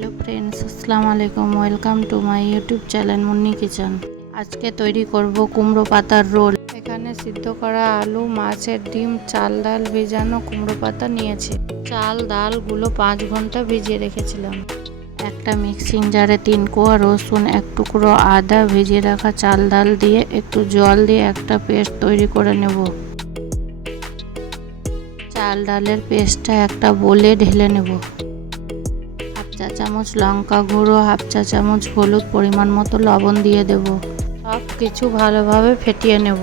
Hello friends, আসসালামু আলাইকুম। Welcome to my YouTube channel Munni kitchen. আজকে তৈরি করব কুমড়ো পাতার রোল। এখানে সিদ্ধ করা আলু, মাছের ডিম, চাল ডাল, ভেজানো কুমড়ো পাতা নিয়েছি। চাল ডালগুলো 5 ঘন্টা ভিজিয়ে রেখেছিলাম। একটা মিক্সিং জারে 3 কোয়া রসুন, 1 টুকরো আদা, ভিজিয়ে রাখা চাল ডাল দিয়ে একটু জল দিয়ে একটা পেস্ট তৈরি করে নেব। চাল ডালের পেস্টটা একটা বোলে ঢেলে নেব। চা চামচ লঙ্কা গুঁড়ো, হাফ চা চামচ হলুদ, পরিমাণ মতো লবণ দিয়ে দেব। সব কিছু ভালোভাবে ফেটিয়ে নেব।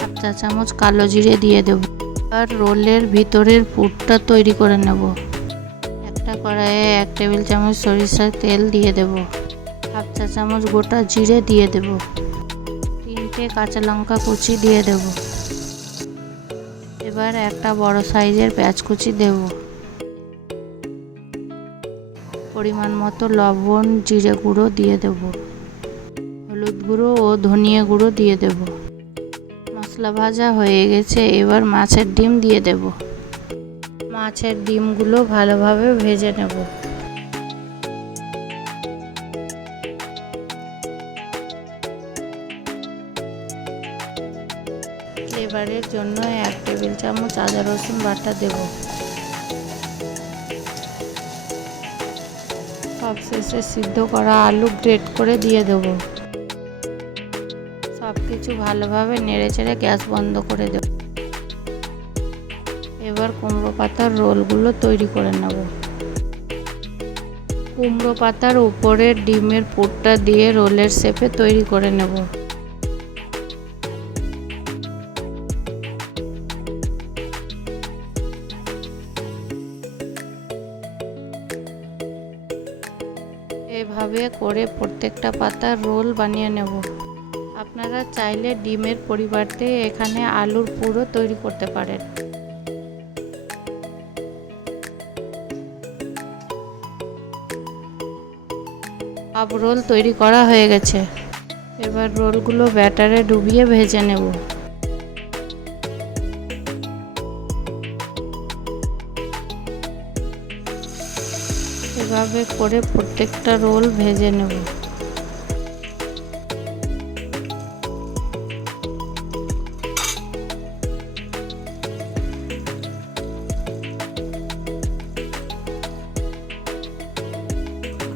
হাফ চা চামচ কালো জিরে দিয়ে দেব। আর রোলের ভিতরের পুরটা তৈরি করে নেব। একটা কড়াইয়ে 1 টেবিল চামচ সরিষার তেল দিয়ে দেব। হাফ চা চামচ গোটা জিরে দিয়ে দেব। 3টে কাঁচা লঙ্কা কুচি দিয়ে দেব। এবার একটা বড় সাইজের পেঁয়াজ কুচি দেব। পরিমাণ মতো লবণ, জিরে গুঁড়ো দিয়ে দেব। হলুদ গুঁড়ো ও ধনিয়া গুঁড়ো দিয়ে দেব। মশলা ভাজা হয়ে গেছে, এবার মাছের ডিম দিয়ে দেব। মাছের ডিমগুলো ভালোভাবে ভেজে নেব। ফ্লেভারের জন্য 1 টেবিল চামচ আদা রসুন বাটা দেব। সবশেষে সিদ্ধ করা আলু গ্রেট করে দিয়ে দেব। সব কিছু ভালোভাবে নেড়েচেড়ে গ্যাস বন্ধ করে দেব। এবার কুমড়ো পাতার রোলগুলো তৈরি করে নেব। কুমড়ো পাতার উপরে ডিমের পুরটা দিয়ে রোলের শেপে তৈরি করে নেব। এভাবে করে প্রত্যেকটা পাতার রোল বানিয়ে নেব। আপনারা চাইলে ডিমের পরিবর্তে এখানে আলুর পুরও তৈরি করতে পারেন। সব রোল তৈরি করা হয়ে গেছে। এবার রোলগুলো ব্যাটারে ডুবিয়ে ভেজে নেব। এভাবে করে প্রত্যেকটা রোল ভেজে নেব।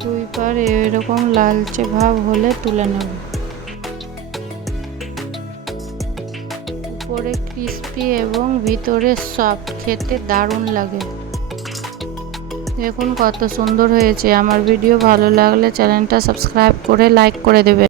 দুই পার এরকম লালচে ভাব হলে তুলে নেব। উপরে ক্রিস্পি এবং ভিতরে সফট, খেতে দারুণ লাগে। দেখুন কত সুন্দর হয়েছে। আমার ভিডিও ভালো লাগলে চ্যানেলটা সাবস্ক্রাইব করে লাইক করে দেবেন।